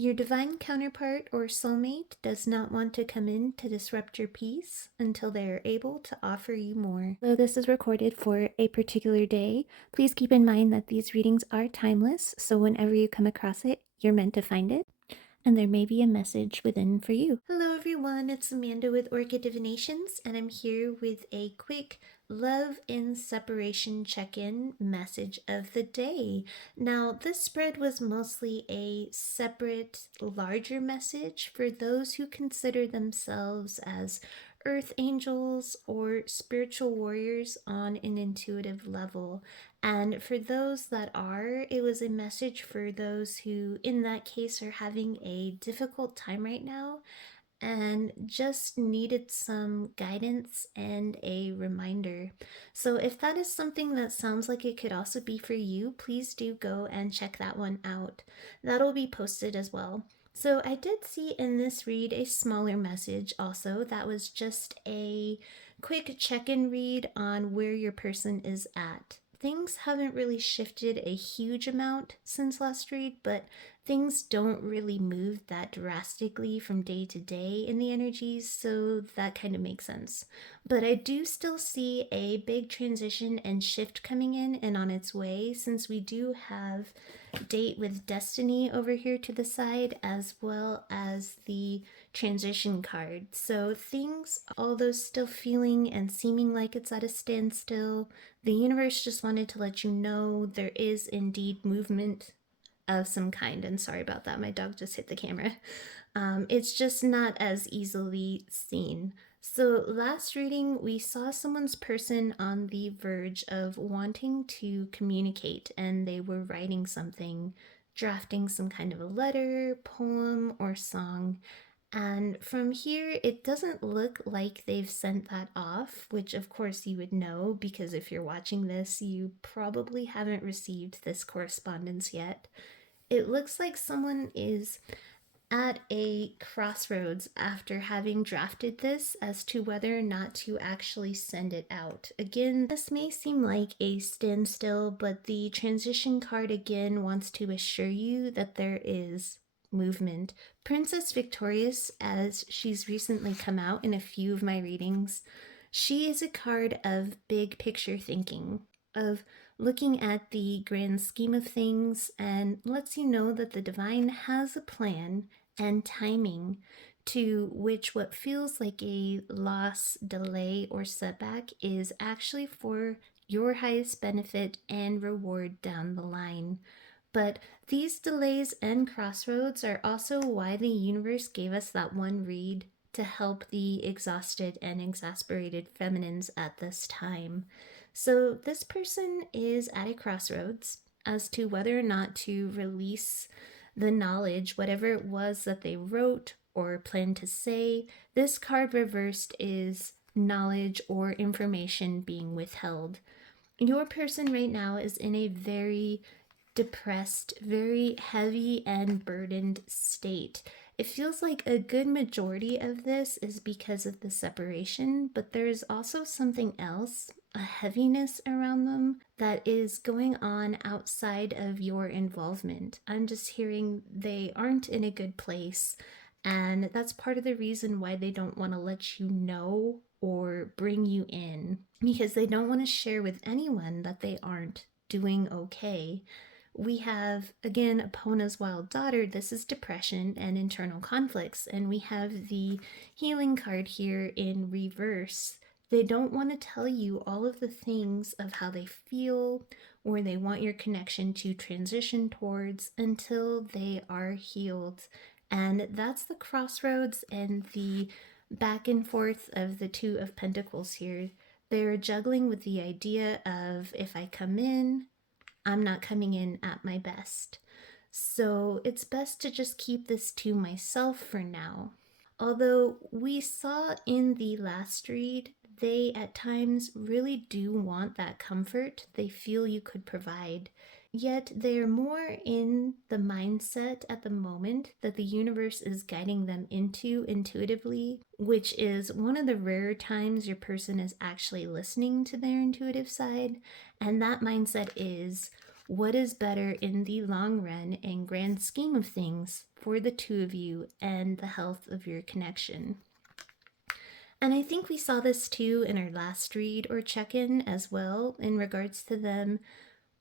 Your divine counterpart or soulmate does not want to come in to disrupt your peace until they are able to offer you more. Though this is recorded for a particular day, please keep in mind that these readings are timeless, so whenever you come across it, you're meant to find it, and there may be a message within for you. Hello everyone, it's Amanda with Orchid Divinations, and I'm here with a quick love and separation check-in message of the day. Now, this spread was mostly a separate, larger message for those who consider themselves as earth angels or spiritual warriors on an intuitive level. And for those that are, it was a message for those who, in that case, are having a difficult time right now and just needed some guidance and a reminder. So if that is something that sounds like it could also be for you, please do go and check that one out. That'll be posted as well. So I did see in this read a smaller message also that was just a quick check-in read on where your person is at. Things haven't really shifted a huge amount since last read, but things don't really move that drastically from day to day in the energies, so that kind of makes sense. But I do still see a big transition and shift coming in and on its way, since we do have Date with Destiny over here to the side, as well as the transition card. So things, although still feeling and seeming like it's at a standstill, the universe just wanted to let you know there is indeed movement of some kind. And sorry about that, my dog just hit the camera. It's just not as easily seen. So last reading, we saw someone's person on the verge of wanting to communicate, and they were writing something, drafting some kind of a letter, poem, or song. And from here, it doesn't look like they've sent that off, which of course you would know, because if you're watching this, you probably haven't received this correspondence yet. It looks like someone is at a crossroads after having drafted this as to whether or not to actually send it out. Again, this may seem like a standstill, but the transition card again wants to assure you that there is movement. Princess Victorious, as she's recently come out in a few of my readings, she is a card of big picture thinking, of looking at the grand scheme of things, and lets you know that the divine has a plan and timing to which what feels like a loss, delay, or setback is actually for your highest benefit and reward down the line. But these delays and crossroads are also why the universe gave us that one read to help the exhausted and exasperated feminines at this time. So this person is at a crossroads as to whether or not to release the knowledge, whatever it was that they wrote or planned to say. This card reversed is knowledge or information being withheld. Your person right now is in a very depressed, very heavy and burdened state. It feels like a good majority of this is because of the separation, but there's also something else, a heaviness around them that is going on outside of your involvement. I'm just hearing they aren't in a good place, and that's part of the reason why they don't want to let you know or bring you in, because they don't want to share with anyone that they aren't doing okay. We have, again, Epona's Wild Daughter. This is depression and internal conflicts. And we have the healing card here in reverse. They don't want to tell you all of the things of how they feel or they want your connection to transition towards until they are healed. And that's the crossroads and the back and forth of the Two of Pentacles here. They're juggling with the idea of, if I come in, I'm not coming in at my best. So it's best to just keep this to myself for now. Although we saw in the last read, they at times really do want that comfort they feel you could provide. Yet they're more in the mindset at the moment that the universe is guiding them into intuitively, which is one of the rare times your person is actually listening to their intuitive side. And that mindset is, what is better in the long run and grand scheme of things for the two of you and the health of your connection. And I think we saw this too in our last read or check-in as well, in regards to them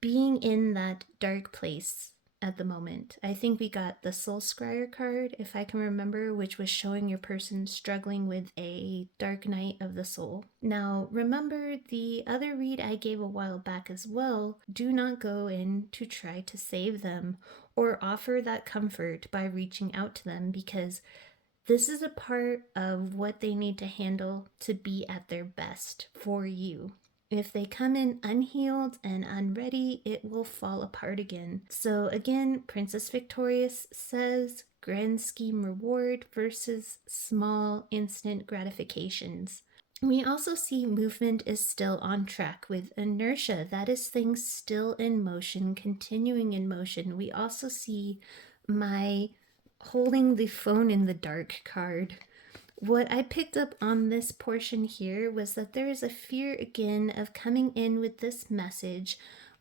being in that dark place at the moment. I think we got the Soul Scryer card, if I can remember, which was showing your person struggling with a dark night of the soul. Now, remember the other read I gave a while back as well. Do not go in to try to save them or offer that comfort by reaching out to them, because this is a part of what they need to handle to be at their best for you. If they come in unhealed and unready, it will fall apart again. So again, Princess Victorious says grand scheme reward versus small instant gratifications. We also see movement is still on track with inertia. That is things still in motion, continuing in motion. We also see my holding the phone in the dark card. What I picked up on this portion here was that there is a fear again of coming in with this message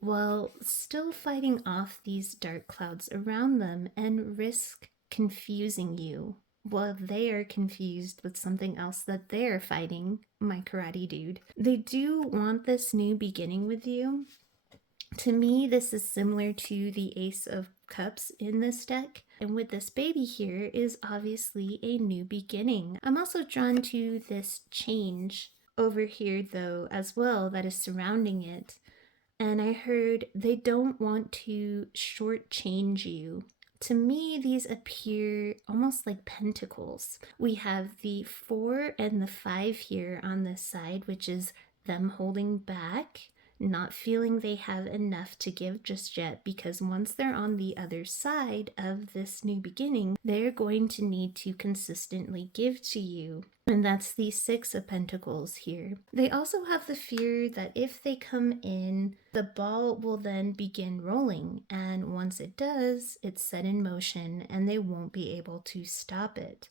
while still fighting off these dark clouds around them and risk confusing you while they are confused with something else that they're fighting, my karate dude. They do want this new beginning with you. To me, this is similar to the Ace of Cups in this deck. And with this baby here is obviously a new beginning. I'm also drawn to this change over here though as well that is surrounding it. And I heard they don't want to shortchange you. To me, these appear almost like pentacles. We have the 4 and the 5 here on this side, which is them holding back, not feeling they have enough to give just yet, because once they're on the other side of this new beginning, they're going to need to consistently give to you. And that's the 6 of Pentacles here. They also have the fear that if they come in, the ball will then begin rolling. And once it does, it's set in motion and they won't be able to stop it.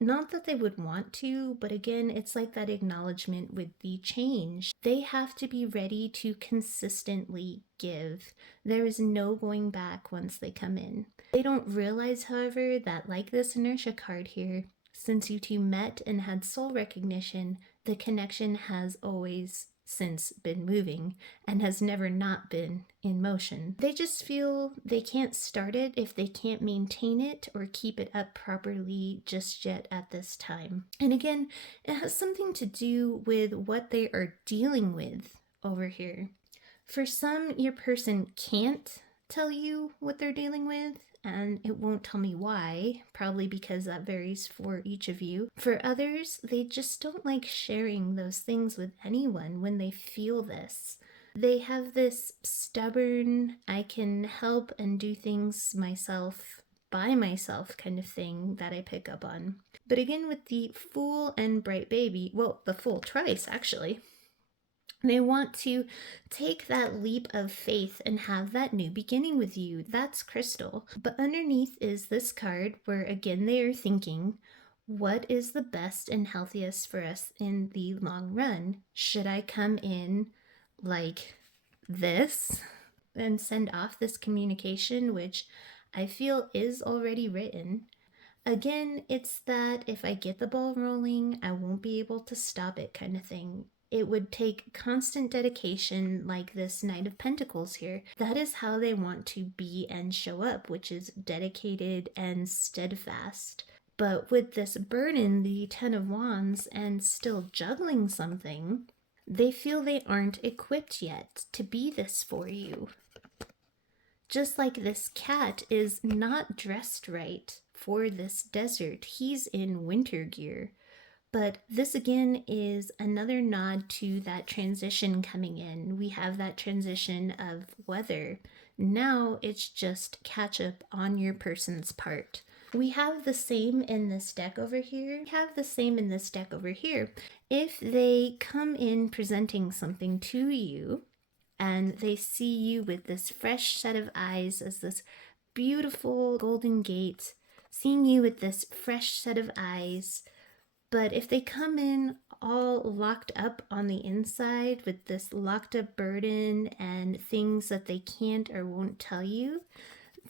Not that they would want to, but again, it's like that acknowledgement with the change. They have to be ready to consistently give. There is no going back once they come in. They don't realize, however, that like this inertia card here, since you two met and had soul recognition, the connection has always since been moving and has never not been in motion. They just feel they can't start it if they can't maintain it or keep it up properly just yet at this time. And again, it has something to do with what they are dealing with over here. For some, your person can't tell you what they're dealing with, and it won't tell me why, probably because that varies for each of you. For others, they just don't like sharing those things with anyone when they feel this. They have this stubborn, I can help and do things myself, by myself kind of thing that I pick up on. But again, with the Fool and Bright Baby, well, the Fool twice actually, they want to take that leap of faith and have that new beginning with you. That's Crystal. But underneath is this card where again they are thinking, what is the best and healthiest for us in the long run? Should I come in like this and send off this communication, which I feel is already written? Again, it's that if I get the ball rolling, I won't be able to stop it kind of thing. It would take constant dedication like this Knight of Pentacles here. That is how they want to be and show up, which is dedicated and steadfast. But with this burden, the 10 of Wands, and still juggling something, they feel they aren't equipped yet to be this for you. Just like this cat is not dressed right for this desert. He's in winter gear. But this again is another nod to that transition coming in. We have that transition of weather. Now it's just catch up on your person's part. We have the same in this deck over here. We have the same in this deck over here. If they come in presenting something to you and they see you with this fresh set of eyes as this beautiful golden gate, seeing you with this fresh set of eyes, but if they come in all locked up on the inside with this locked up burden and things that they can't or won't tell you,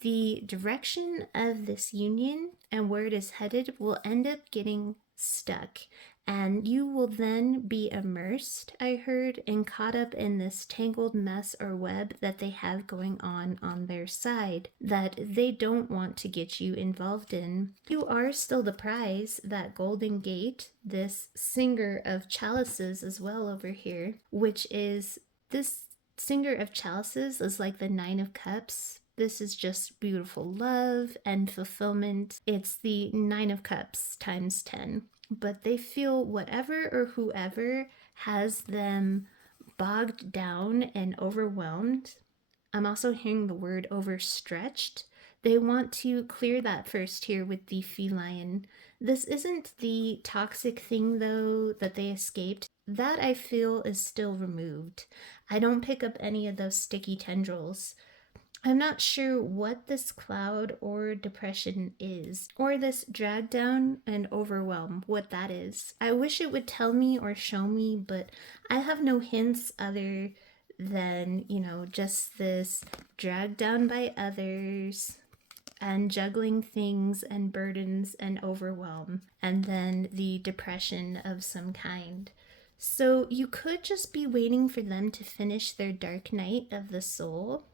the direction of this union and where it is headed will end up getting stuck. And you will then be immersed, I heard, and caught up in this tangled mess or web that they have going on their side that they don't want to get you involved in. You are still the prize, that golden gate, this singer of chalices as well over here, which is this singer of chalices is like the Nine of Cups. This is just beautiful love and fulfillment. It's the Nine of Cups times 10. But they feel whatever or whoever has them bogged down and overwhelmed. I'm also hearing the word overstretched. They want to clear that first here with the feline. This isn't the toxic thing, though, that they escaped. That I feel is still removed. I don't pick up any of those sticky tendrils. I'm not sure what this cloud or depression is, or this drag down and overwhelm, what that is. I wish it would tell me or show me, but I have no hints other than, just this drag down by others and juggling things and burdens and overwhelm, and then the depression of some kind. So you could just be waiting for them to finish their dark night of the soul,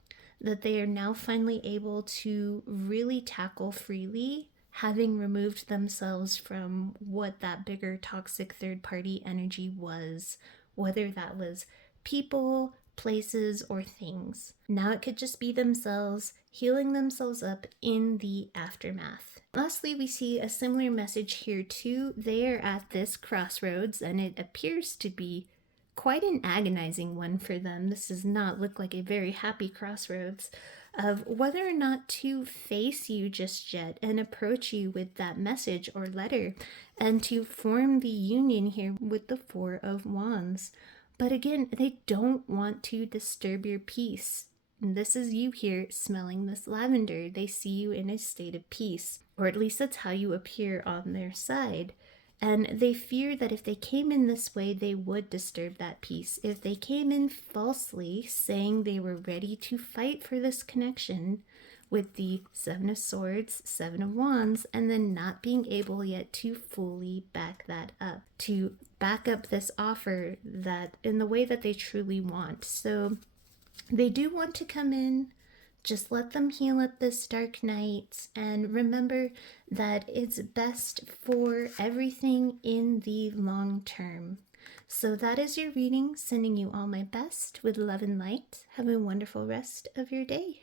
that they are now finally able to really tackle freely, having removed themselves from what that bigger toxic third party energy was, whether that was people, places, or things. Now it could just be themselves, healing themselves up in the aftermath. Lastly, we see a similar message here too. They are at this crossroads, and it appears to be quite an agonizing one for them. This does not look like a very happy crossroads of whether or not to face you just yet and approach you with that message or letter and to form the union here with the Four of Wands. But again, they don't want to disturb your peace. And this is you here smelling this lavender. They see you in a state of peace, or at least that's how you appear on their side. And they fear that if they came in this way, they would disturb that peace. If they came in falsely, saying they were ready to fight for this connection with the Seven of Swords, Seven of Wands, and then not being able yet to fully back that up, to back up this offer that in the way that they truly want. So they do want to come in. Just let them heal up this dark night, and remember that it's best for everything in the long term. So that is your reading, sending you all my best with love and light. Have a wonderful rest of your day.